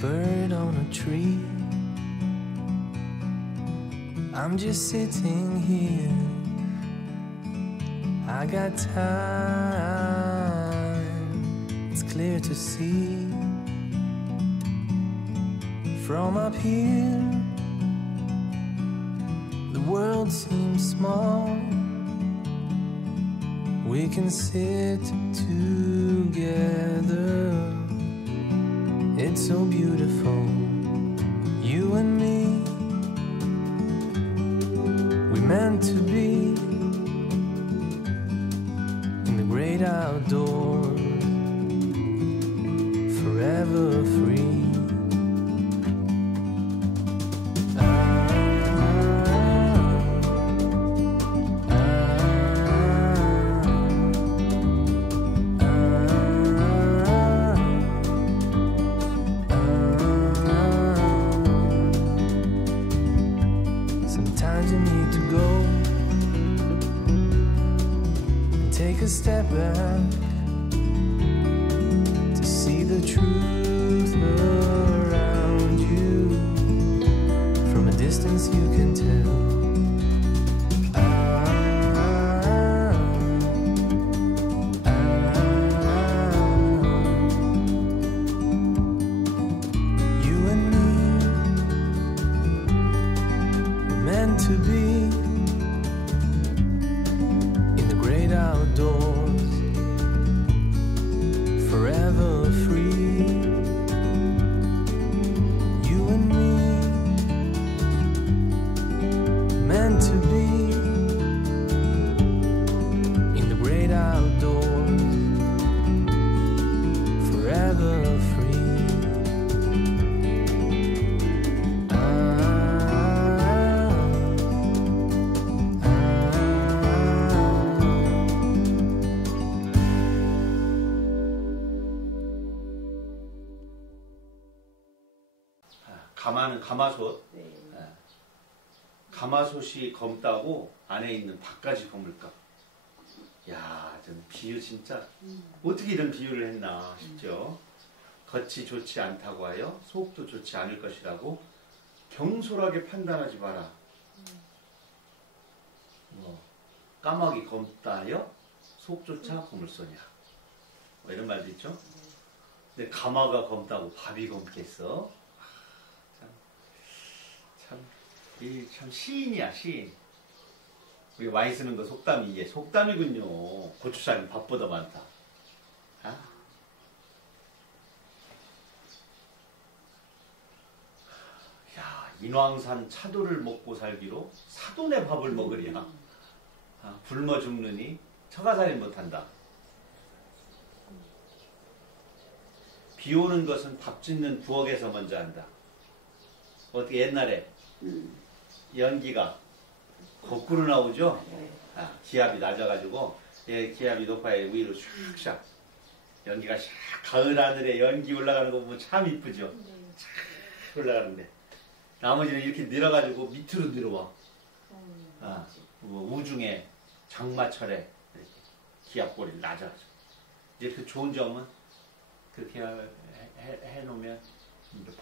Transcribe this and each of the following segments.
bird on a tree. I'm just sitting here. I got time. It's clear to see. From up here, the world seems small. We can sit together. It's so beautiful, you and me. We meant to be in the great outdoors, forever free. Take a step back to see the truth around you. From a distance you can tell. You and me were meant to be outdoors, forever free. You and me, meant to be in the great outdoors, forever free. 가마는 가마솥. 네. 네. 가마솥이 검다고 안에 있는 밥까지 검을까? 야, 전 비유 진짜 어떻게 이런 비유를 했나 싶죠. 겉이 좋지 않다고 하여 속도 좋지 않을 것이라고 경솔하게 판단하지 마라. 까마귀 검다 하여 속조차 검을소냐. 뭐 이런 말도 있죠. 근데 가마가 검다고 밥이 검겠어? 참 시인이야, 시인. 우리 많이 쓰는 거 속담이 이게 속담이군요. 고추장이 밥보다 많다. 아? 야, 인왕산 차도를 먹고 살기로 사돈의 밥을 먹으랴. 아, 굶어 죽느니 처가살이 못한다. 비 오는 것은 밥 짓는 부엌에서 먼저 한다. 어떻게 옛날에 연기가 거꾸로 나오죠? 아, 기압이 낮아가지고 기압이 높아야 위로 샥샥 연기가 샥 가을 하늘에 연기 올라가는 거 보면 참 이쁘죠? 샥 올라가는데 나머지는 이렇게 내려가지고 밑으로 내려와. 아, 뭐 우중에 장마철에 이렇게 기압골이 낮아가지고 이제 그 좋은 점은 그렇게 해놓으면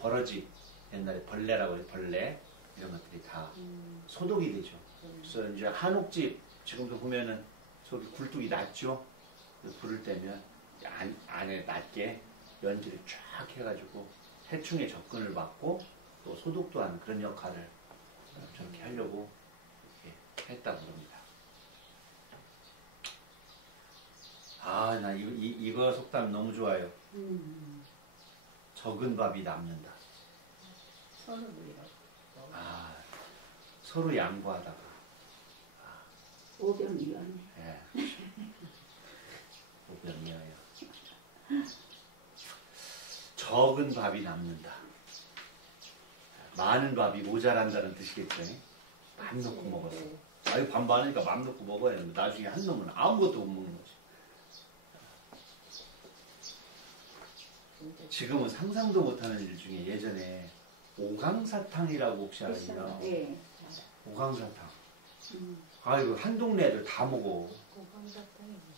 버러지 옛날에 벌레라고 해요. 벌레 이런 것들이 다 소독이 되죠. 그래서 이제 한옥집 지금도 보면은 저기 굴뚝이 낮죠. 불을 떼면 안에 낮게 연기를 쫙 해가지고 해충의 접근을 막고 또 소독도 하는 그런 역할을 저렇게 하려고 이렇게 했다고 합니다. 아, 나 이거 속담 너무 좋아요. 적은 밥이 남는다. 서로 뭐요? 아, 서로 양보하다가. 오병이어네. 예. 오병이어요. 적은 밥이 남는다. 많은 밥이 모자란다는 뜻이겠죠. 맘 놓고 먹어서. 아유, 밥 많으니까 맘 놓고 먹어야 되는데 나중에 한 놈은 아무것도 못 먹는 거지. 지금은 상상도 못하는 일 중에 예전에 오강사탕이라고 혹시 아시나요? 네. 오강사탕. 아이고, 한 동네 애들 다 먹어.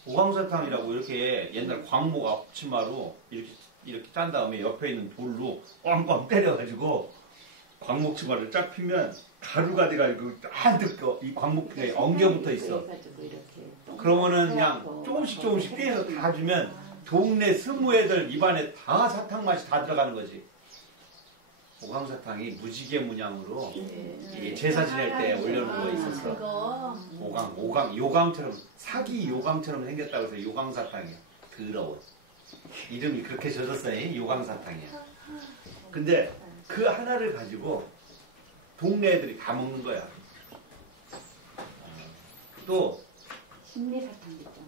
오강사탕이라고 이렇게 옛날 광목 앞치마로 이렇게 이렇게 짠 다음에 옆에 있는 돌로 꽝꽝 때려가지고 광목치마를 쫙 피면 가루가 돼가지고 한뜩 이 광목에 엉겨붙어 있어. 그래가지고 이렇게 그러면은 그냥 조금씩 떼서 다 주면 동네 스무 애들 입안에 다 사탕 맛이 다 들어가는 거지. 오강사탕이 무지개 문양으로 이게 제사 지낼 때 올려놓은 거 있었어. 그거 요강처럼 사기 요강처럼 생겼다고 해서 요강사탕이야. 더러워. 이름이 그렇게 젖었어요. 요강사탕이야. 근데 그 하나를 가지고 동네 애들이 다 먹는 거야. 또 심리사탕 있잖아.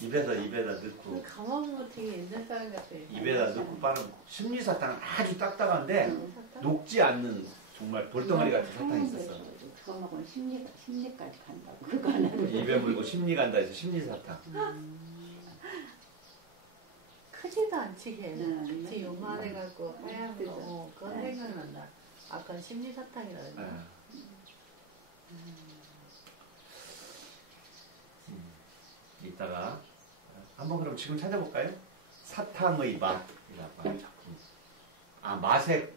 입에다 넣고 가만 어떻게 옛날 사람 같아. 입에다 넣고 빠르고 심리사탕은 아주 딱딱한데 사탕? 녹지 않는 정말 볼덩어리 같은 사탕이 있었어. 그거 먹으면 심리까지 간다고. 그거 하나는 입에 물고 심리 간다 해서 심리사탕. 크지도 않지 걔는. 네, 그치 네. 요만해갖고 하얀 그죠. 거. 그건 네. 생각난다. 아까 심리사탕이라 예. 했나? 이따가 한번 그럼 지금 찾아볼까요? 사탕의 맛이라고 하는 작품. 아 맛의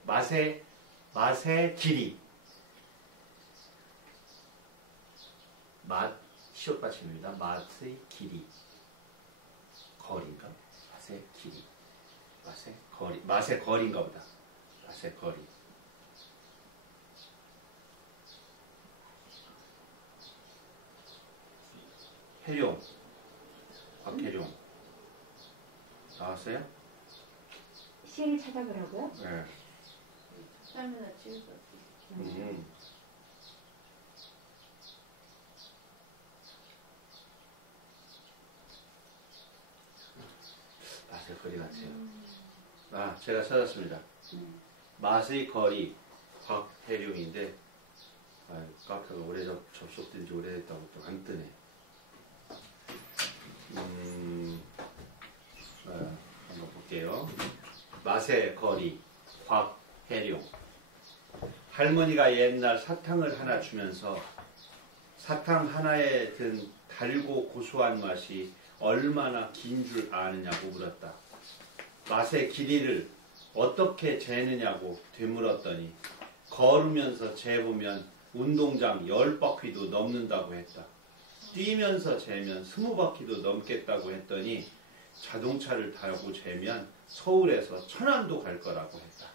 길이. 맛 시옷 받침입니다. 맛의 길이. 거리인가? 맛의 길이. 맛의 거리. 맛의 거리인가 보다. 맛의 거리. 해룡. 박해룡. 나왔어요? 시를 찾아보라고요? 네. 쌈에다 찍어서. 음. 맛의 거리 같아요. 아, 제가 찾았습니다. 맛의 거리 박해룡인데, 카페가 접속된 지 오래됐다고 또 안 뜨네. 한번 볼게요. 맛의 거리 박해룡. 할머니가 옛날 사탕을 하나 주면서 사탕 하나에 든 달고 고소한 맛이 얼마나 긴 줄 아느냐고 물었다. 맛의 길이를 어떻게 재느냐고 되물었더니 걸으면서 재보면 운동장 10바퀴도 넘는다고 했다. 뛰면서 재면 20바퀴도 넘겠다고 했더니 자동차를 타고 재면 서울에서 천안도 갈 거라고 했다.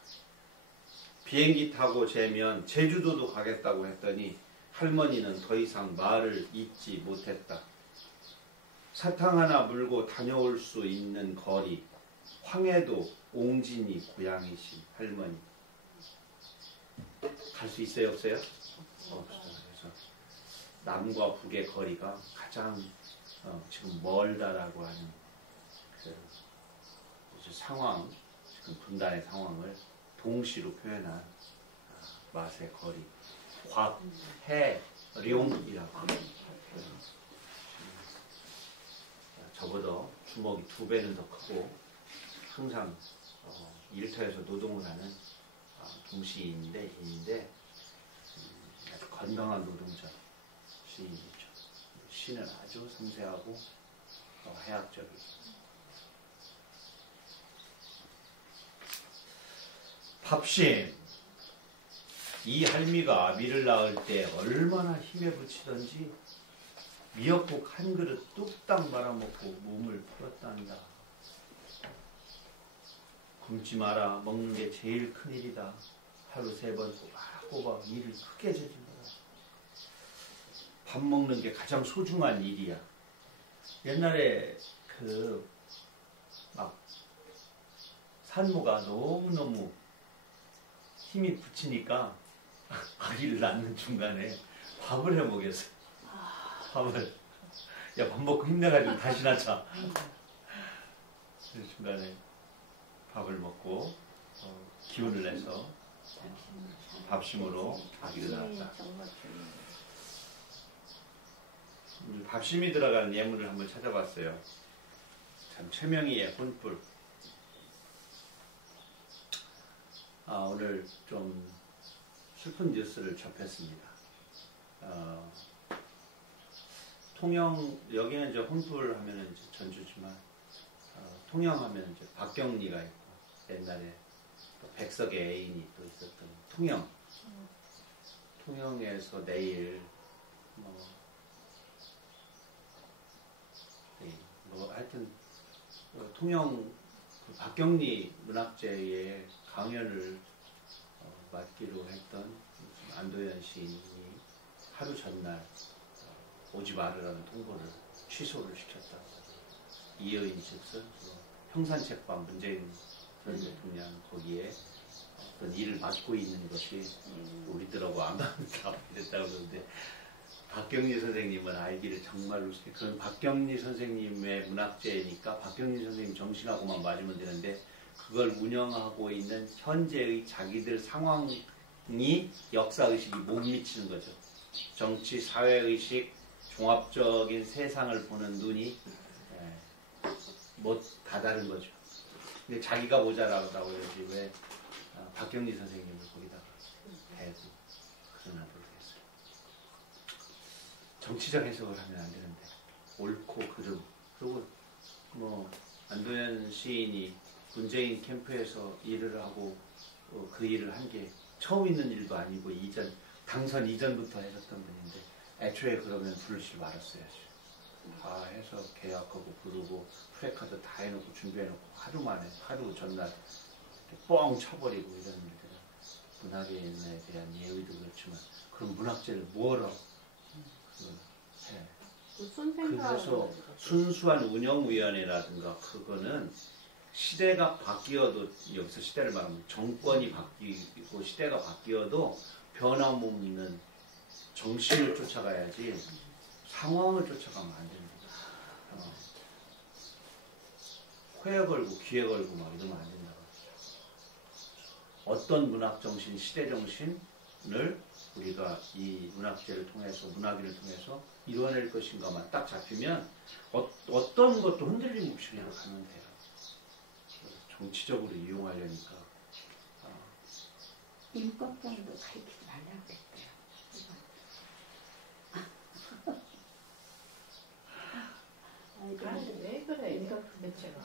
비행기 타고 재면 제주도도 가겠다고 했더니 할머니는 더 이상 말을 잇지 못했다. 사탕 하나 물고 다녀올 수 있는 거리, 황해도 옹진이 고향이신 할머니. 갈 수 있어요, 없어요? 없어요. 그래서 남과 북의 거리가 가장 지금 멀다라고 하는 그 상황, 지금 분단의 상황을 동시로 표현한 맛의 거리, 곽해룡이라고 합니다. 저보다 주먹이 2배는 더 크고 항상 일터에서 노동을 하는 동시인인데 아주 건강한 노동자 시인이죠. 시는 아주 섬세하고 해학적이죠. 밥심. 이 할미가 미를 낳을 때 얼마나 힘에 부치던지 미역국 한 그릇 뚝딱 말아먹고 몸을 풀었단다. 굶지 마라. 먹는 게 제일 큰일이다. 하루 3번 꼬박꼬박 일을 크게 저질러라. 밥 먹는 게 가장 소중한 일이야. 옛날에 막 산모가 너무너무 힘이 붙이니까 아기를 낳는 중간에 밥을 해 먹였어. 밥을. 야, 밥 먹고 힘내가지고 다시 낳자. 그래서 중간에 밥을 먹고 기운을 내서 밥심으로 아기를 낳았다. 밥심이 들어가는 예물을 한번 찾아봤어요. 참 최명희의 혼불. 오늘 좀 슬픈 뉴스를 접했습니다. 통영, 여기는 이제 혼불 하면은 이제 전주지만, 통영 하면 이제 박경리가 있고, 옛날에 또 백석의 애인이 또 있었던 통영에서 내일 하여튼 통영 그 박경리 문학제의 강연을 맡기로 했던 안도현 시인이 하루 전날 오지 말으라는 통보를 취소를 시켰다. 이어인 즉슨 평산책방 문재인 전 대통령 거기에 어떤 일을 맡고 있는 것이 우리들하고 안 맞는다 이랬다고 그러는데 박경리 선생님은 알기를 정말로 그건 박경리 선생님의 문학제니까 박경리 선생님 정신하고만 맞으면 되는데 그걸 운영하고 있는 현재의 자기들 상황이 역사의식이 못 미치는 거죠. 정치, 사회의식, 종합적인 세상을 보는 눈이 못 다다른 거죠. 근데 자기가 모자라다고 해야지 왜 박경리 선생님을 거기다가 대고 그러나 모르겠어요. 정치적 해석을 하면 안 되는데 옳고 그름 그리고 안도현 시인이 문재인 캠프에서 일을 하고 그 일을 한 게 처음 있는 일도 아니고 당선 이전부터 했었던 분인데 애초에 그러면 부르지 말았어야지. 다 해서 계약하고 부르고 프레카드 다 해놓고 준비해놓고 하루 전날 뻥 쳐버리고 이런 일들은 문학인에 대한 예의도 그렇지만 그럼 문학제를 뭐라 해. 그래서 순수한 운영위원회라든가 그거는 시대가 바뀌어도 여기서 시대를 말하면 정권이 바뀌고 시대가 바뀌어도 변함없는 정신을 쫓아가야지 상황을 쫓아가면 안 됩니다. 코에 걸고 귀에 걸고 막 이러면 안 된다고. 어떤 문학 정신, 시대 정신을 우리가 이 문학제를 통해서 문학인을 통해서 이뤄낼 것인가만 딱 잡히면 어떤 것도 흔들림 없이 그냥 가면 돼요. 정치적으로 이용하려니까. 임꺽정도 가르치지 말라고 그랬대요. 아니, 왜 그래? 이거 대체가.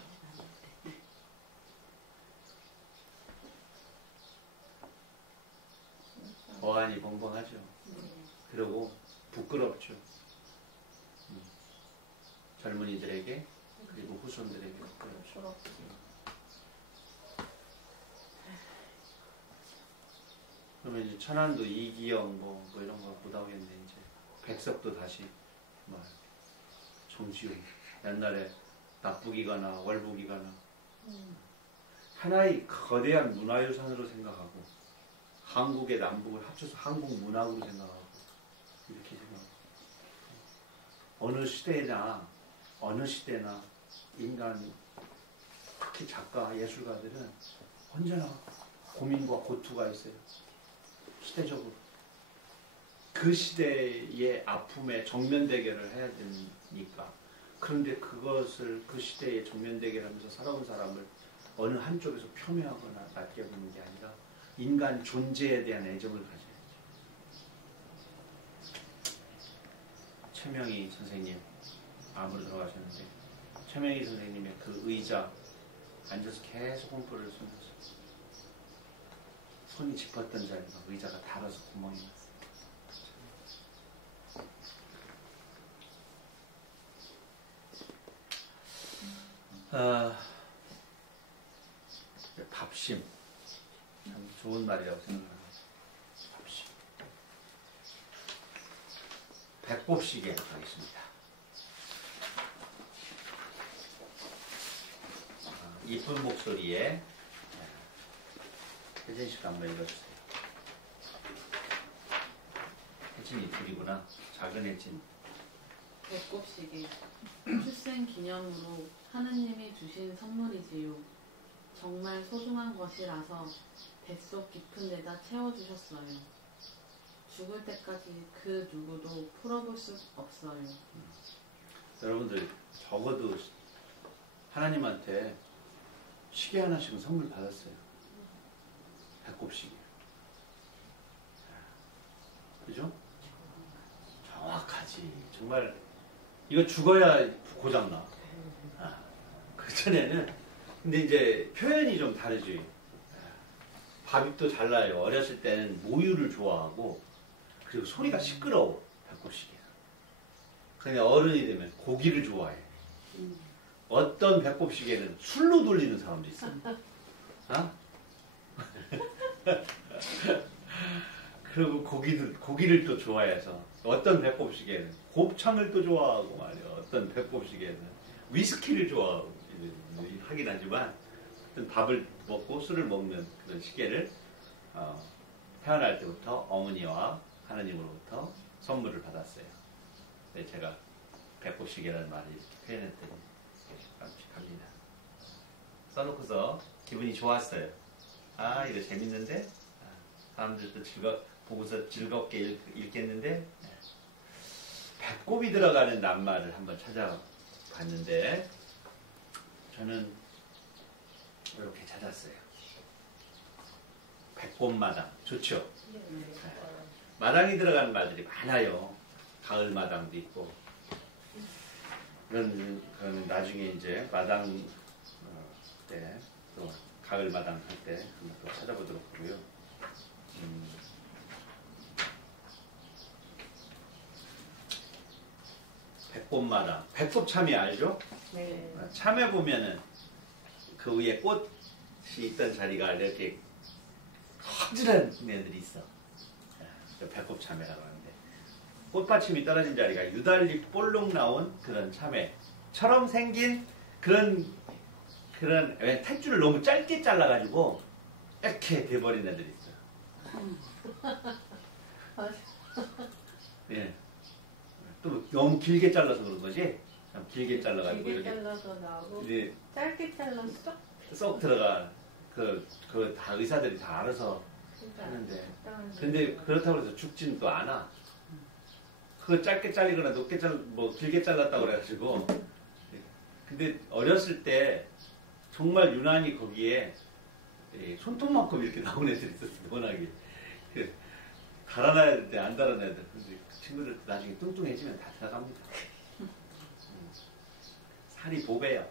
어안이 벙벙하죠. 그리고 부끄럽죠. 젊은이들에게 그리고 후손들에게 부끄럽죠. 그러면 이제 천안도 이기영 뭐 이런 거 못 하겠네. 이제 백석도 다시 정지용 옛날에 나쁘기가나 월북이가나 하나의 거대한 문화유산으로 생각하고 한국의 남북을 합쳐서 한국 문학으로 생각하고 이렇게 생각하고 어느 시대나 인간 특히 작가 예술가들은 언제나 고민과 고투가 있어요. 시대적으로 그 시대의 아픔에 정면 대결을 해야 되니까. 그런데 그것을 그 시대에 정면 대결하면서 살아온 사람을 어느 한쪽에서 폄훼하거나 낮게 보는 게 아니라 인간 존재에 대한 애정을 가져야죠. 최명희 선생님 암으로 돌아가셨는데 최명희 선생님의 그 의자 앉아서 계속 홈프를 쏘면서 손이 짚었던 자리가 의자가 닳아서 구멍이 났어요. 밥심 참 좋은 말이라고 생각합니다. 밥심. 배꼽시계 가겠습니다. 이쁜 목소리에 혜진 씨가 한번 읽어주세요. 혜진이 둘이구나. 작은 혜진. 배꼽시계. 출생 기념으로 하느님이 주신 선물이지요. 정말 소중한 것이라서 뱃속 깊은 데다 채워주셨어요. 죽을 때까지 그 누구도 풀어볼 수 없어요. 여러분들 적어도 하나님한테 시계 하나씩은 선물 받았어요. 배꼽시계. 그죠? 정확하지. 정말 이거 죽어야 고장나. 그 전에는 근데 이제 표현이 좀 다르지. 밥입도 달라요. 어렸을 때는 모유를 좋아하고 그리고 소리가 시끄러워. 배꼽시계는. 근데 어른이 되면 고기를 좋아해. 어떤 배꼽시계는 술로 돌리는 사람도 있어. 어? 그리고 고기를 또 좋아해서 어떤 배꼽시계는 곱창을 또 좋아하고 말이야. 어떤 배꼽시계는 위스키를 좋아하고 하긴 하지만 어떤 밥을 먹고 술을 먹는 그런 시계를 태어날 때부터 어머니와 하나님으로부터 선물을 받았어요. 네, 제가 배꼽시계라는 말을 이렇게 표현했더니 깜찍합니다. 써놓고서 기분이 좋았어요. 아, 이거 재밌는데? 사람들도 보고서 즐겁게 읽겠는데? 배꼽이 들어가는 낱말을 한번 찾아봤는데 저는 이렇게 찾았어요. 배꼽마당. 좋죠? 마당이 들어가는 말들이 많아요. 가을 마당도 있고. 그건 나중에 이제 마당 때, 또 가을 마당 할 때 한번 또 찾아보도록 하고요. 배꼽마당. 배꼽참이 알죠? 네. 참에 보면은 그 위에 꽃이 있던 자리가 이렇게 커다란 애들이 있어. 배꼽참외라고 하는데 꽃받침이 떨어진 자리가 유달리 볼록 나온 그런 참외처럼 생긴 그런 왜 탯줄을 너무 짧게 잘라가지고 이렇게 돼버린 애들이 있어. 예. 또 너무 길게 잘라서 그런 거지. 길게 잘라가지고 길게 이렇게 잘라서 나오고 이제 짧게 잘라서 쏙 들어가. 그 다 의사들이 다 알아서 하는데. 근데 그렇다고 해서 죽지는 또 않아. 그거 짧게 잘리거나 길게 잘랐다고 그래가지고. 근데 어렸을 때 정말 유난히 거기에 손톱만큼 이렇게 나온 애들이 있었어. 워낙에. 달아나야 될 때 안 달아나야 돼. 근데 그 친구들 나중에 뚱뚱해지면 다 들어갑니다. 살이 보배요.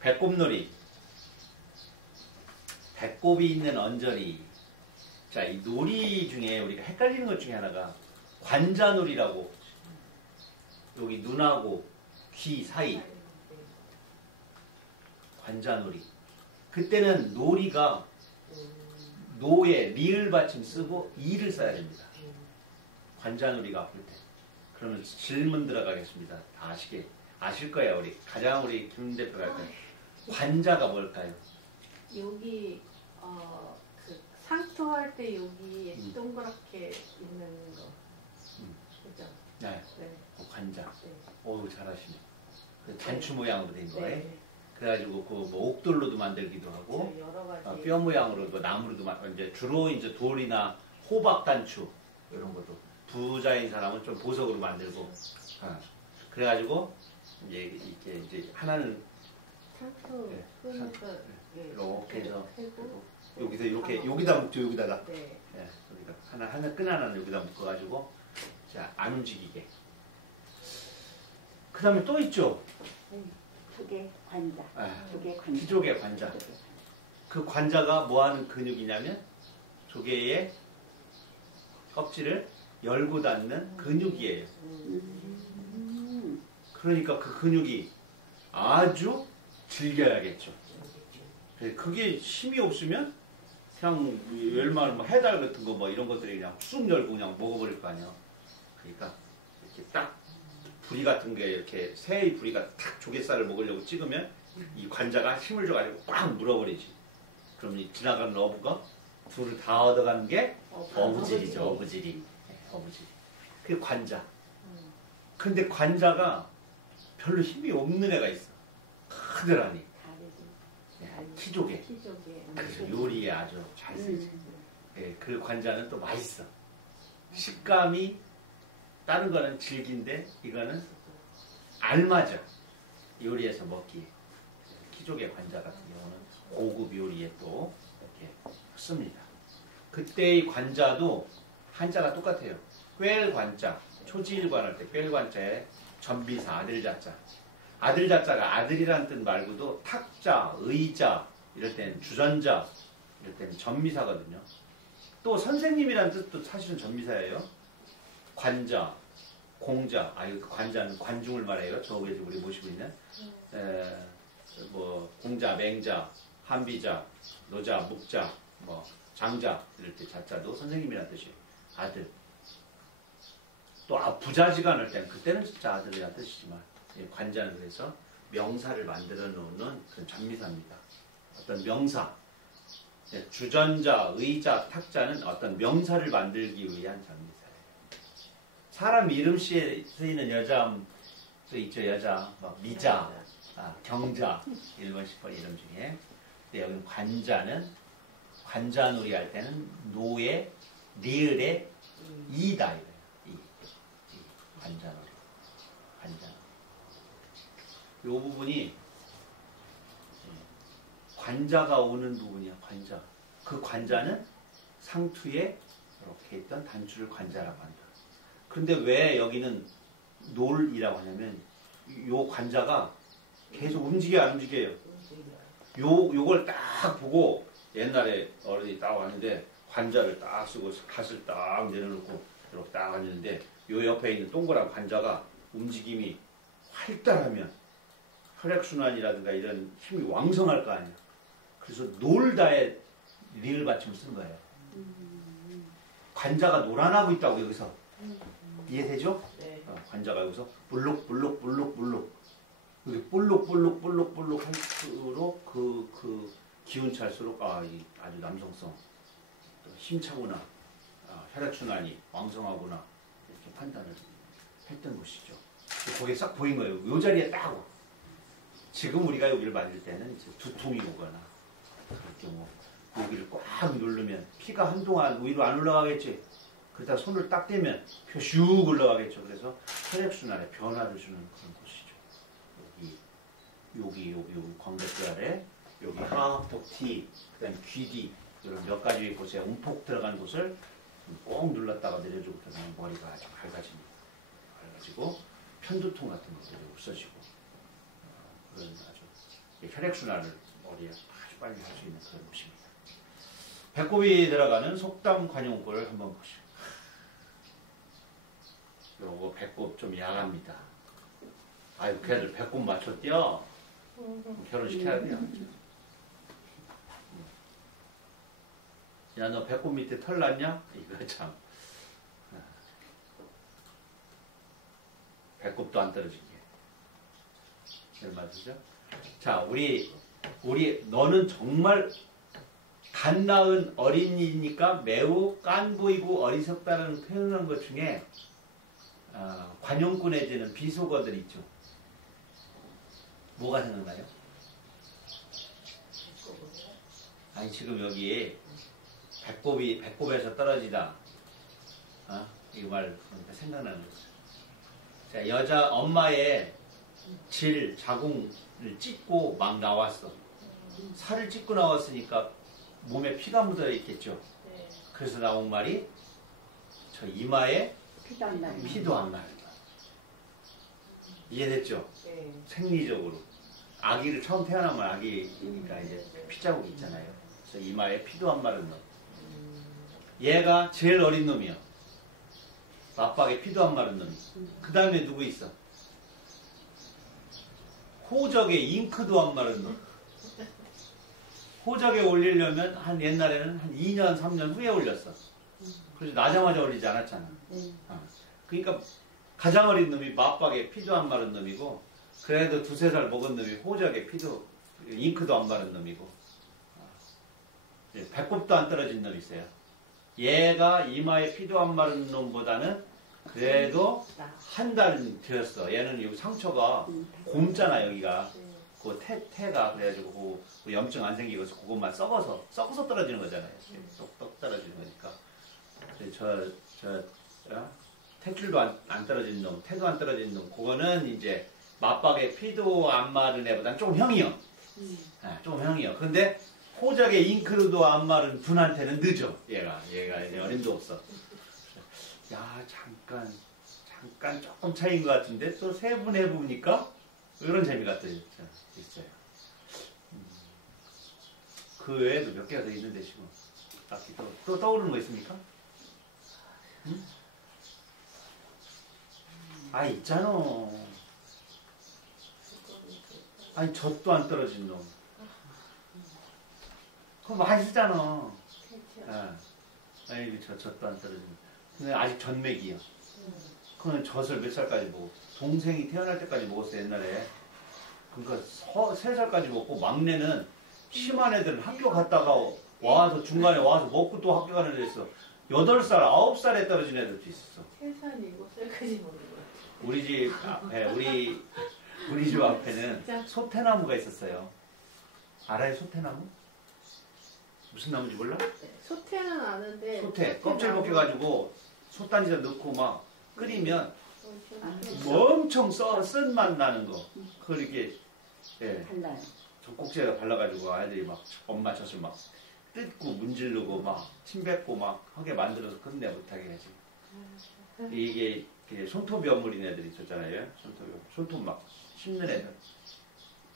배꼽놀이. 배꼽이 있는 언저리. 자, 이 놀이 중에 우리가 헷갈리는 것 중에 하나가 관자놀이라고. 여기 눈하고 귀 사이. 관자놀이. 그때는 놀이가 노에 리을 받침 쓰고 이를 써야 됩니다. 관자놀이가 아플 때. 그러면 질문 들어가겠습니다. 다 아실 거예요. 우리 김 대표가 할 때. 관자가 뭘까요? 여기 그 상투할 때 여기 동그랗게 있는 거. 그죠? 네. 네. 관자. 네. 오, 잘하시네. 그 단추 모양으로 된 거예요. 네. 그래가지고 뭐 옥돌로도 만들기도 하고 그렇죠. 여러 가지. 뼈 모양으로 나무로도 이제 주로 이제 돌이나 호박 단추 이런 것도 부자인 사람은 좀 보석으로 만들고 그래가지고 이제 하나는 상투 네. 그러니까 이렇게 해서 해고 여기서 이렇게 여기다 묶죠. 여기다가 네. 여기다 하나 끈 하나는 여기다 묶어가지고 자, 안 움직이게. 그 다음에 또 있죠. 두개 관자. 두개 관자. 기족의 관자. 그 관자가 뭐하는 근육이냐면 조개의 껍질을 열고 닫는 근육이에요. 그러니까 그 근육이 아주 즐겨야겠죠. 그게 힘이 없으면 그냥 멸망을 뭐 해달 같은 거 뭐 이런 것들이 그냥 쑥 열고 그냥 먹어버릴 거 아니야. 그러니까 이렇게 딱 부리 같은 게 이렇게 새의 부리가 탁 조개살을 먹으려고 찍으면 이 관자가 힘을 줘가지고 꽉 물어버리지. 그럼 이 지나가는 어부가 둘을 다 얻어가는 게 어부질이죠. 어부질이. 네, 어부질. 그게 관자. 근데 관자가 별로 힘이 없는 애가 있어. 크더라니. 네, 키조개. 그래서 요리에 아주 잘 쓰지. 네, 그 관자는 또 맛있어. 식감이 다른 거는 질긴데 이거는 알맞아. 요리에서 먹기에. 키조개 관자 같은 경우는 고급 요리에 또 이렇게 씁니다. 그때의 관자도 한자가 똑같아요. 꿰관자, 초지일관 할 때 꿰관자에 전비사 아들 자자. 아들 자자가 아들이라는 뜻 말고도 탁자, 의자 이럴 때는 주전자, 이럴 때는 전미사거든요. 또 선생님이라는 뜻도 사실은 전미사예요. 관자, 공자, 이거 관자는 관중을 말해요. 저 위에 우리 모시고 있는 뭐 공자, 맹자, 한비자, 노자, 묵자, 뭐 장자 이럴 때 자자도 선생님이라는 뜻이에요. 아들. 또 부자지간할 때는 그때는 진짜 아들이라는 뜻이지만 관자는 그래서 명사를 만들어 놓는 그런 전미사입니다. 어떤 명사, 주전자, 의자, 탁자는 어떤 명사를 만들기 위한 전미사예요. 사람 이름 시에 쓰이는 여자 또 있죠. 여자 미자, 경자, 일본 10번 이름 중에. 근데 여기 관자는 관자놀이 할 때는 노의 리을의 이다 이거예요. 이 관자놀이. 관자놀이. 이 부분이 관자가 오는 부분이야. 관자. 그 관자는 상투에 이렇게 있던 단추를 관자라고 한다. 그런데 왜 여기는 놀이라고 하냐면 요 관자가 계속 움직여요, 안 움직여요? 요걸 딱 보고 옛날에 어른이 딱 왔는데 관자를 딱 쓰고 갓을 딱 내려놓고 이렇게 딱 앉는데 요 옆에 있는 동그란 관자가 움직임이 활달하면 혈액순환이라든가 이런 힘이 왕성할 거 아니야. 그래서 놀다에 리을 받침을 쓴 거예요. 관자가 노란하고 있다고 여기서. 이해되죠? 네. 관자가 여기서 볼록 여기 볼록 할수록 그 기운찰수록 아주 남성성 힘차구나, 혈액순환이 왕성하구나 이렇게 판단을 했던 것이죠. 거기에 싹 보인 거예요. 이 자리에 딱. 지금 우리가 여기를 맞을 때는 이제 두통이 오거나 그럴 경우 여기를 꽉 누르면 피가 한동안 위로 안 올라가겠지. 그러다 손을 딱 대면 표 슉 올라가겠죠. 그래서 혈액순환에 변화를 주는 그런 곳이죠. 여기 광대뼈 아래, 여기 하악복티, 그 다음에 귀뒤 이런 몇 가지 곳에 움푹 들어간 곳을 꼭 눌렀다가 내려주고 그러면 머리가 아주 밝아집니다. 밝아지고 편두통 같은 것들이 없어지고 그런 아주 혈액순환을 머리에 아주 빨리 할 수 있는 그런 곳입니다. 배꼽이 들어가는 속담 관용골을 한번 보시죠. 요거 배꼽 좀 야합니다. 아유, 걔들 배꼽 맞췄대요. 결혼시켜야 돼요. 야, 너 배꼽 밑에 털 났냐? 이거 참. 배꼽도 안 떨어진 게. 맞으죠? 자, 우리 너는 정말 갓 낳은 어린이니까 매우 깐보이고 어리석다는 표현한 것 중에 관용꾼에 지는 비속어들 있죠. 뭐가 생각나요? 아니 지금 여기 배꼽에서 떨어지다. 이 말 생각나는 거죠. 자, 여자 엄마의 자궁을 찢고 막 나왔어. 살을 찢고 나왔으니까 몸에 피가 묻어 있겠죠. 그래서 나온 말이 저 이마에 피도 안 나요. 이해됐죠? 네. 생리적으로 아기를 처음 태어나면 아기가 이제 피자국이 있잖아요. 그래서 이마에 피도 안 마른 놈. 얘가 제일 어린 놈이야. 맞박에 피도 안 마른 놈이. 그 다음에 누구 있어? 호적에 잉크도 안 마른 놈. 호적에 올리려면 옛날에는 한 2년, 3년 후에 올렸어. 그래서 나자마자 올리지 않았잖아. 그러니까 가장 어린 놈이 맞박에 피도 안 마른 놈이고, 그래도 2-3살 먹은 놈이 호적에 잉크도 안 마른 놈이고, 배꼽도 안 떨어진 놈이 있어요. 얘가 이마에 피도 안 마른 놈보다는 그래도 한 달 되었어. 얘는 여기 상처가 곰잖아, 여기가. 그 태가 그래가지고 그 염증 안 생기고 그것만 썩어서 떨어지는 거잖아요. 똑똑 떨어지는 거니까. 탯줄도 안 떨어진 놈, 태도 안 떨어진 놈, 그거는 이제 맞박에 피도 안 마른 애보다는 조금 형이요. 조금 형이요. 근데 호적에 잉크도 안 마른 분한테는 늦어. 얘가 이제 어림도 없어. 야, 잠깐 조금 차이인 것 같은데 또 세 분 해보니까 이런 재미가 또 있어요. 그 외에도 몇 개가 더 있는데 지금 딱히 또 떠오르는 거 있습니까? 응? 아 있잖아. 아니 젖도 안 떨어진 놈. 그거 맛있잖아. 아니 젖도 안 떨어진 놈. 근데 아직 젖맥이요. 그거는 젖을 몇 살까지 먹고 동생이 태어날 때까지 먹었어 옛날에. 그러니까 3살까지 먹고 막내는 심한 애들은 학교 갔다가 와서 중간에 와서 먹고 또 학교 가는 애들 있어. 8살, 9살에 떨어진 애들도 있었어. 3살, 7살까지 먹는 거야. 우리 집 앞에 우리 집 앞에는 진짜? 소태나무가 있었어요. 알아요 소태나무? 무슨 나무인지 몰라? 소태는 아는데. 소태 껍질 벗겨가지고 솥단지에 넣고 막 끓이면 뭐? 엄청 쓴 맛 나는 거. 그걸 이렇게 달라요. 젖꼭지에다 발라가지고 아이들이 막 엄마 젖을 막 뜯고 문지르고 막 침 뱉고 막 하게 만들어서 끝내 못하게 하지. 이게 손톱이 어물인 애들이 있었잖아요. 손톱 막 씹는 애들.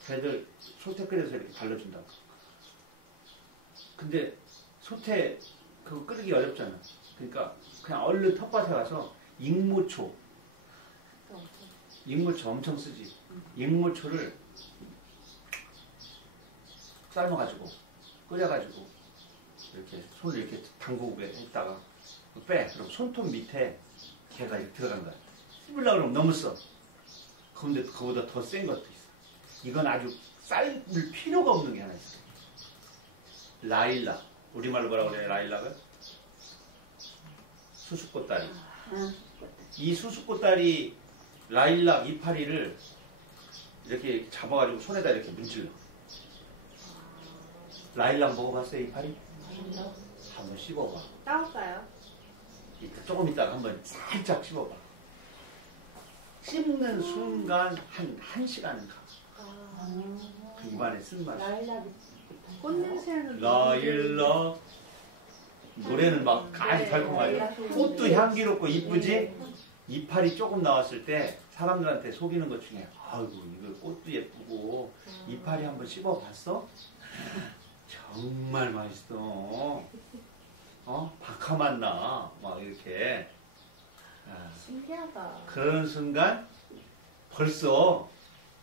걔들 소태 끓여서 이렇게 발라준다고. 근데 소태 그거 끓이기 어렵잖아. 그러니까 그냥 얼른 텃밭에 가서 익모초 엄청 쓰지. 익모초를 삶아가지고 끓여가지고 이렇게 손을 이렇게 담그고 했다가 빼. 그럼 손톱 밑에 걔가 이렇게 들어간 거야. 씹으려고 그러면 너무 써. 그런데 그거보다 더 센 것도 있어. 이건 아주 삶을 필요가 없는 게 하나 있어. 라일락. 우리말로 뭐라고 그래 라일락은? 수수꽃다리. 이 수수꽃다리 라일락 이파리를 이렇게 잡아가지고 손에다 이렇게 문질러. 라일락 먹어봤어요 이파리? 한번 씹어봐. 따올까요? 조금 있다가 한번 살짝 씹어봐. 씹는 순간 한 시간은 가. 그 입안에 쓴맛. 꽃냄새는. 라일락. 노래는 막 아주 달콤하죠. 꽃도 향기롭고 이쁘지? 이파리 조금 나왔을 때 사람들한테 속이는 것 중에 아이고 이거 꽃도 예쁘고 이파리 한번 씹어봤어? 정말 맛있어. 박하맛 나. 막 이렇게. 신기하다. 그러는 순간 벌써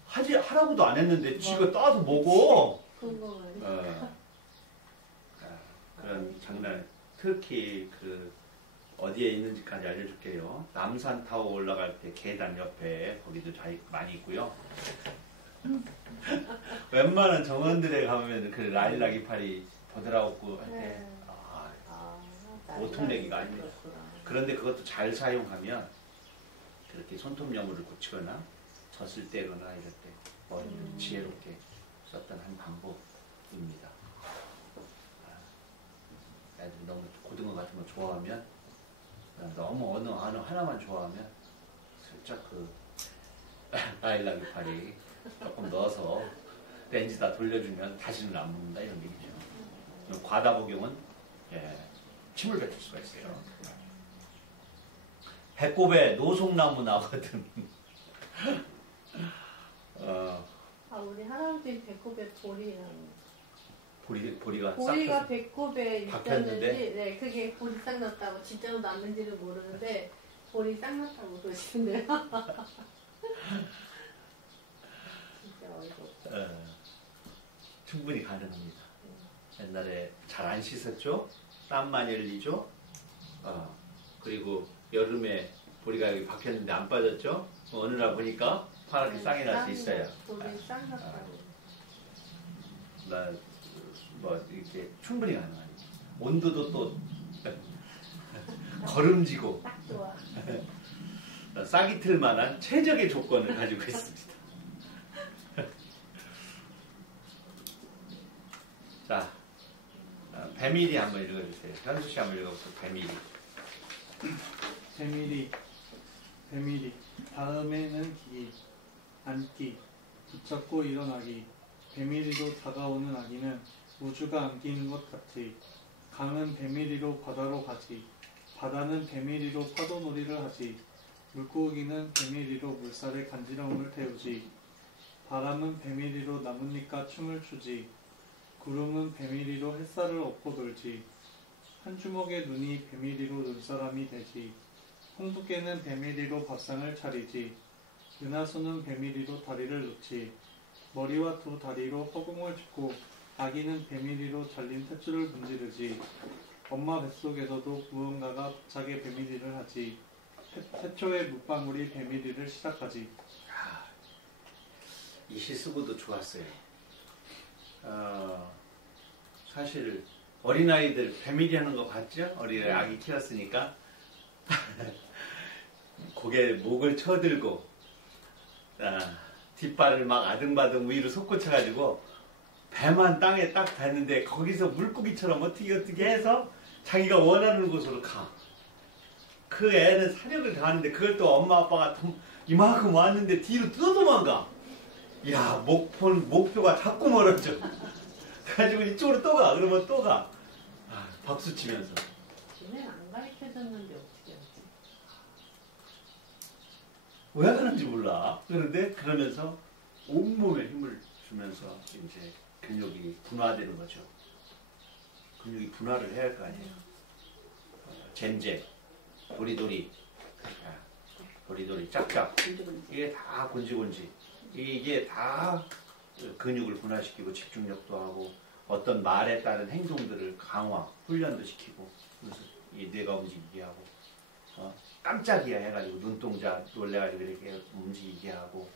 하라고도 안 했는데 쥐가 따서 먹어. 궁금하네. 그런 장난. 특히 그 어디에 있는지까지 알려줄게요. 남산타워 올라갈 때 계단 옆에 거기도 많이 있고요. 웬만한 정원들에 가면 그 라일락 이파리 보드라웃고 할 때 보통 내기가 아닙니다. 그런데 그것도 잘 사용하면 그렇게 손톱여물을 고치거나 젖을 떼거나 이럴 때 머리를 지혜롭게 썼던 한 방법입니다. 애들이 너무 고등어 같은 거 좋아하면 너무 어느 하나만 좋아하면 살짝 그 라일락 이파리 조금 넣어서 렌즈다 돌려주면 다시는 안 먹는다 이런 얘기죠. 과다 복용은 침을 뱉을 수가 있어요. 배꼽에 노송나무 나거든. 우리 할아버지 배꼽에 보리가 보리가 배꼽에 박혔는데? 있었는지, 네, 그게 보리 싹 났다고 진짜로 났는지는 모르는데 보리 싹 났다고 그러시네요. 진짜 어이가 없어. 충분히 가능합니다. 옛날에 잘 안 씻었죠? 땀 많이 흘리죠? 그리고 여름에 보리가 여기 박혔는데 안 빠졌죠? 어느 날 보니까 파랗게 쌍이 날 수 있어요. 보리 싹 났다고. 이렇게 충분히 가능하죠. 온도도 또 거름지고 딱 좋아. 싹이 틀 만한 최적의 조건을 가지고 있습니다. 자, 배밀이 한번 읽어주세요. 현수 씨 한번 읽어보세요. 배밀이. 다음에는 기기, 앉기, 붙잡고 일어나기. 배밀이로 다가오는 아기는 우주가 안기는 것 같이. 강은 배밀이로 바다로 가지. 바다는 배밀이로 파도놀이를 하지. 물고기는 배밀이로 물살에 간지러움을 태우지. 바람은 배밀이로 나뭇잎과 춤을 추지. 구름은 배밀이로 햇살을 업고 돌지. 한 주먹의 눈이 배밀이로 눈사람이 되지. 홍두깨는 배밀이로 밥상을 차리지. 은하수는 배밀이로 다리를 놓지. 머리와 두 다리로 허공을 짚고 아기는 배밀이로 잘린 탯줄을 문지르지. 엄마 뱃속에서도 무언가가 부착에 배밀이를 하지. 태초의 물방울이 배밀이를 시작하지. 이 시 쓰고도 좋았어요. 사실 어린아이들 배밀이 하는 거 봤죠? 어린아이 아기 키웠으니까 고개 목을 쳐들고 뒷발을 막 아등바등 위로 솟구쳐가지고 배만 땅에 딱 닿는데 거기서 물고기처럼 어떻게 해서 자기가 원하는 곳으로 가. 그 애는 사력을 다하는데 그걸 또 엄마 아빠가 이만큼 왔는데 뒤로 또 도망가. 야, 목표가 자꾸 멀어져. 그래가지고 이쪽으로 또 가. 그러면 또 가. 박수 치면서. 걔는 안 가르쳐줬는데 어떻게 하지? 왜 그런지 몰라. 그런데 그러면서 온몸에 힘을 주면서 이제 근육이 분화되는 거죠. 근육이 분화를 해야 할 거 아니에요. 잼잼, 도리도리, 도리도리, 짝짝. 이게 다 곤지곤지. 이게 다 근육을 분화시키고 집중력도 하고 어떤 말에 따른 행동들을 강화, 훈련도 시키고 그래서 이 뇌가 움직이게 하고 깜짝이야 해가지고 눈동자 놀래가지고 이렇게 움직이게 하고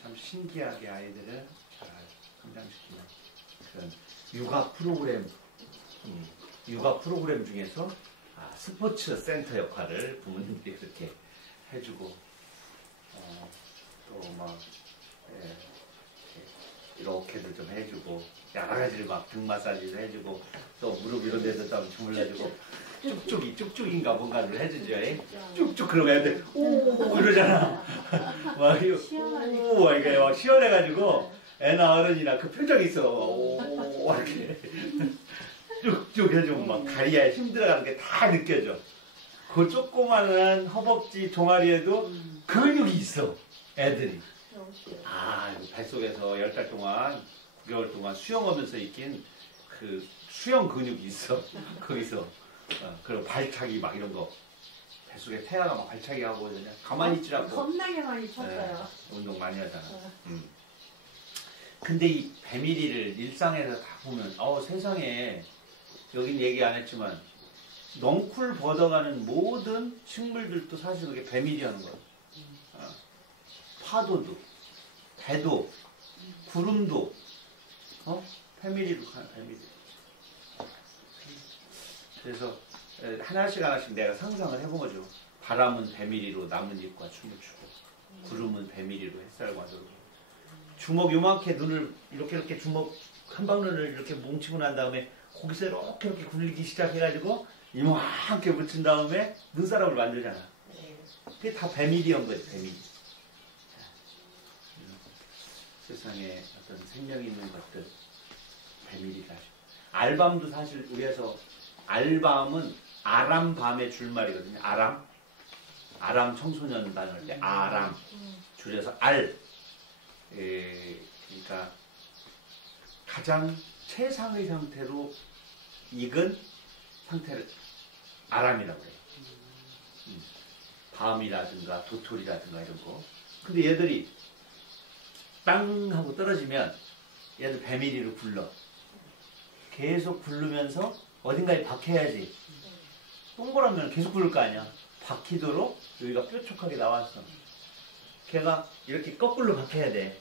참 신기하게 아이들을 잘 성장시키는 그런 육아 프로그램 중에서 스포츠 센터 역할을 부모님들이 그렇게 해주고 또 막 이렇게도 좀 해주고 여러 가지를 막 등 마사지도 해주고 또 무릎 이런 데도 좀 주물러주고 쭉쭉인가 뭔가를 해주죠. 쭉쭉 그러면 애들 오 이러잖아. 막 오 이게 막 시원해가지고 애나 어른이나 그 표정이 있어. 오 이렇게 쭉쭉 해주고 막 다리에 힘들어가는 게 다 느껴져. 그 조그마한 허벅지 종아리에도 근육이 있어. 애들이. 뱃속에서 10달 동안 9개월 동안 수영하면서 익힌 그 수영 근육이 있어. 거기서 그리고 발차기 막 이런 거 뱃속에 태아가 막 발차기 하고 그냥 가만히 있지라고 겁나게 많이 쳤어요. 운동 많이 하잖아. 근데 이 배밀이를 일상에서 다 보면 세상에 여긴 얘기 안 했지만 넝쿨 벗어가는 모든 식물들도 사실 그게 배밀이 하는 거야. 파도도 배도 구름도 배밀이로 가는 배밀이. 그래서 하나씩 내가 상상을 해본 거죠. 바람은 배밀이로 나뭇잎과 춤을 추고 구름은 배밀이로 햇살과 놀고 주먹 요만큼 눈을 이렇게 주먹 한 방울을 이렇게 뭉치고 난 다음에 거기서 이렇게 굴리기 시작해가지고 이만하게 붙인 다음에 눈사람을 만들잖아. 그게 다 배밀이한 거지. 배밀이. 세상에 어떤 생명 있는 것들 배밀이다. 알밤도 사실 위에서 알밤은 아람밤의 줄말이거든요. 아람 청소년 단어일 때 아람 줄여서 알. 그러니까 가장 최상의 상태로 익은 상태를 아람이라고 해요. 밤이라든가 도토리라든가 이런 거. 근데 얘들이 땅 하고 떨어지면 얘들 배밀이로 굴러. 계속 굴르면서 어딘가에 박혀야지. 동그라면 계속 굴릴 거 아니야. 박히도록 여기가 뾰족하게 나왔어. 걔가 이렇게 거꾸로 박혀야 돼.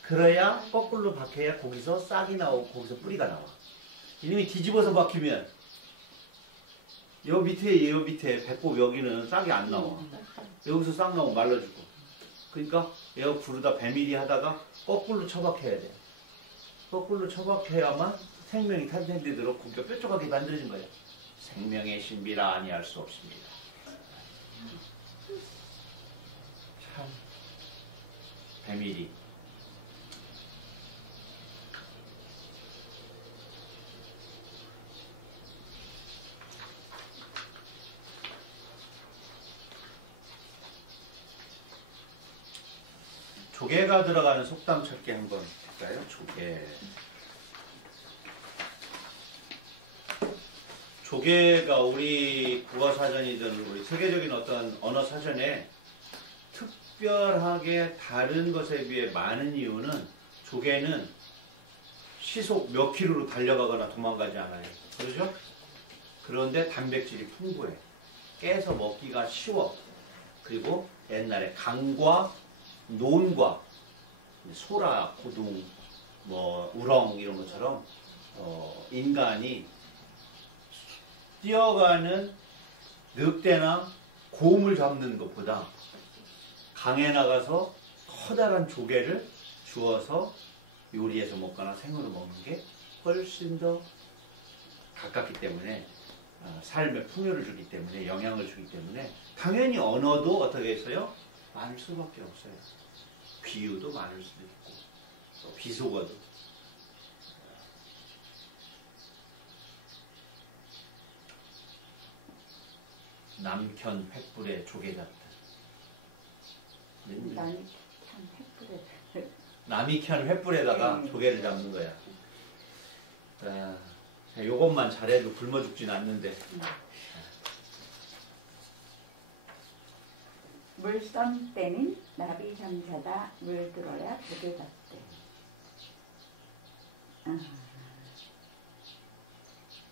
그래야 거꾸로 박혀야 거기서 싹이 나오고 거기서 뿌리가 나와. 이놈이 뒤집어서 박히면 요 밑에 배꼽 여기는 싹이 안 나와. 여기서 싹 나오고 말라 죽고. 그러니까 얘가 부르다 배밀이 하다가 거꾸로 처박혀야 돼. 거꾸로 처박혀야만 생명이 탄생되도록 거기가 뾰족하게 만들어진 거예요. 생명의 신비라 아니할 수 없습니다. 참 배밀이 조개가 들어가는 속담 찾기 한번 볼까요? 조개. 조개가 우리 국어사전이든 우리 세계적인 어떤 언어 사전에 특별하게 다른 것에 비해 많은 이유는 조개는 시속 몇 킬로로 달려가거나 도망가지 않아요. 그렇죠? 그런데 단백질이 풍부해. 깨서 먹기가 쉬워. 그리고 옛날에 강과 논과 소라, 고둥, 뭐 우렁 이런 것처럼 인간이 뛰어가는 늑대나 곰을 잡는 것보다 강에 나가서 커다란 조개를 주워서 요리해서 먹거나 생으로 먹는 게 훨씬 더 가깝기 때문에 삶에 풍요를 주기 때문에 영향을 주기 때문에 당연히 언어도 어떻게 했어요? 많을 수밖에 없어요. 비유도 많을 수도 있고 또 비속어도 남편 횃불에 조개 잡듯 나는 참 햇불에 남이 켠 횃불에다가 네. 조개를 잡는 거야. 요것만 잘해도 굶어 죽진 않는데. 물선 때는 나비 잠자다 물 들어야 조개 잡대.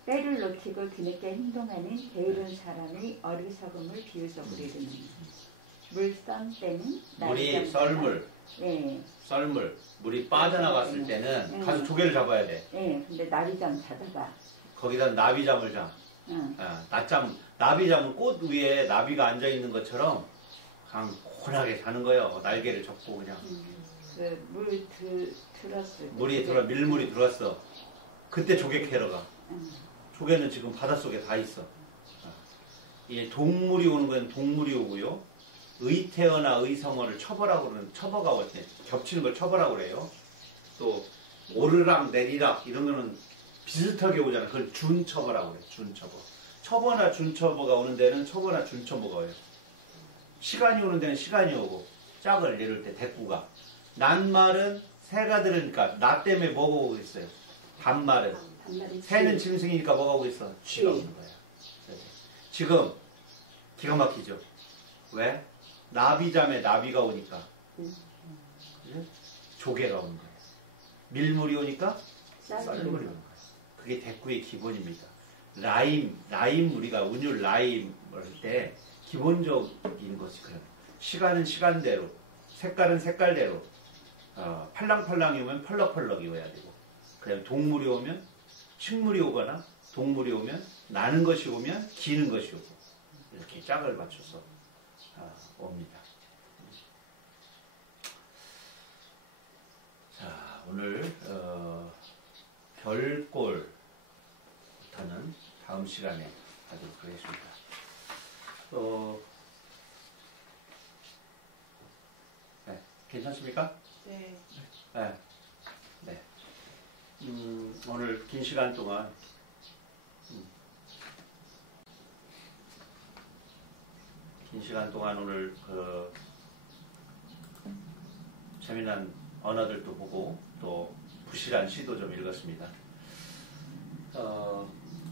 때를 놓치고 뒤늦게 행동하는 게으른 사람이 어리석음을 비웃어 부리는. 물선 때는 물이 썰물, 네. 썰물, 물이 빠져나갔을 때는 가서 조개를 잡아야 돼. 네, 근데 나비잠 자다가. 거기다 나비잠을 자. 나비잠은 꽃 위에 나비가 앉아 있는 것처럼 그냥 곤하게 자는 거예요. 날개를 접고 그냥. 물 들었을 때. 밀물이 들어왔어. 그때 조개 캐러 가. 조개는 지금 바닷속에 다 있어. 이 동물이 오는 건 동물이 오고요. 의태어나 의성어를 첩어라고 그러는 첩어가 올 때 겹치는 걸 첩어라고 그래요. 또 오르락 내리락 이런 거는 비슷하게 오잖아. 그걸 준첩어라고 그래. 준첩어. 첩어나 준첩어가 오는 데는 첩어나 준첩어가 와요. 시간이 오는 데는 시간이 오고 짝을 이럴 때 대꾸가. 낱말은 새가 들으니까 나 때문에 뭐가 오고 있어요. 반말은 새는 짐승이니까 뭐가 오고 있어. 쥐가 오는 거야. 지금 기가 막히죠. 왜? 나비잠에 나비가 오니까 조개가 오는 거예요. 밀물이 오니까 썰물이 오는 거예요. 그게 대꾸의 기본입니다. 라임 우리가 운율 라임을 할 때 기본적인 것이 그래요. 시간은 시간대로, 색깔은 색깔대로, 팔랑팔랑이 오면 펄럭펄럭이 오야 되고, 그다음에 동물이 오면 식물이 오거나 동물이 오면 나는 것이 오면 기는 것이 오고 이렇게 짝을 맞춰서 옵니다. 자, 오늘 별꼴부터는 다음 시간에 하도록 하겠습니다. 네, 괜찮습니까? 네. 네. 오늘 긴 시간 동안 오늘 재미난 언어들도 보고 또 부실한 시도 좀 읽었습니다.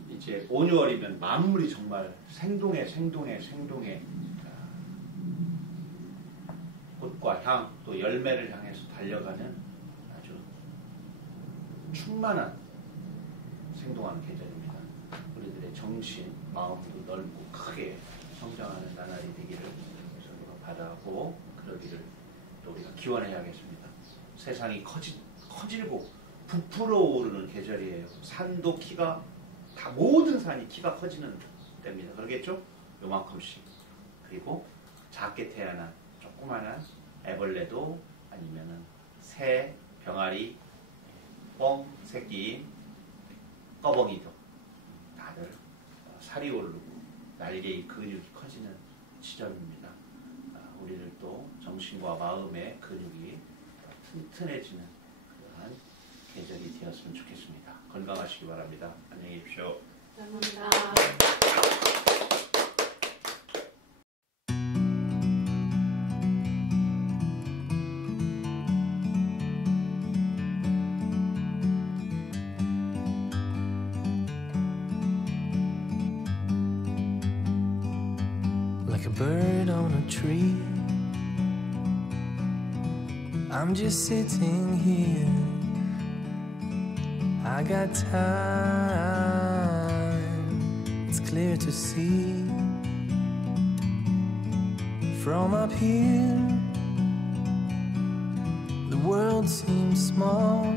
이제 5, 6월이면 만물이 정말 생동해 꽃과 향 또 열매를 향해서 달려가는 아주 충만한 생동한 계절입니다. 우리들의 정신, 마음도 넓고 크게 성장하는 나날이 되기를 우리가 바라고 그러기를 또 우리가 기원해야겠습니다. 세상이 커지고 부풀어 오르는 계절이에요. 산도 모든 산이 키가 커지는 때입니다. 그러겠죠? 요만큼씩. 그리고 작게 태어난 조그마한 애벌레도 아니면은 새, 병아리, 뻥, 새끼, 꺼벙이도 다들 살이 오르고 날개의 근육이 커지는 시점입니다. 우리들도 정신과 마음의 근육이 튼튼해지는 그러한 계절이 되었으면 좋겠습니다. 건강하시기 바랍니다. 안녕히 계십시오. 감사합니다. like a bird on a tree. I'm just sitting here, I got time, it's clear to see. From up here, the world seems small.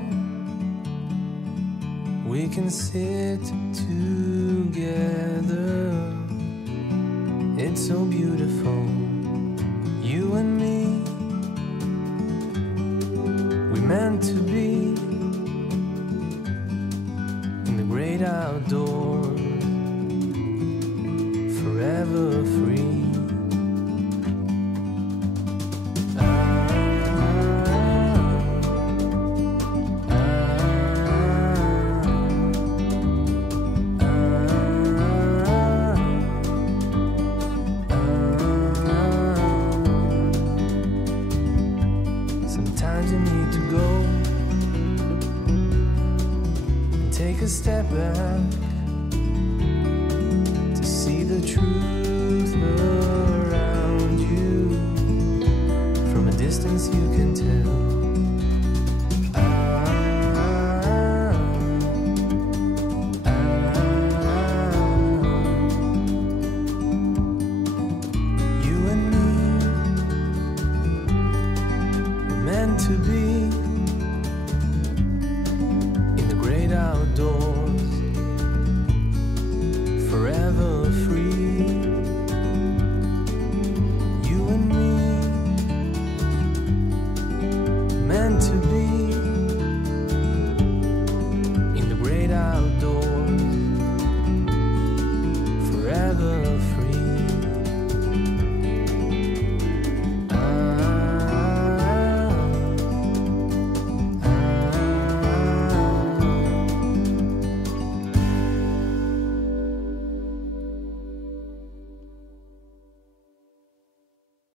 We can sit together, it's so beautiful, you and me. We meant to be in the great outdoors, forever free. Sometimes you need to go and take a step back to see the truth around you. From a distance you can tell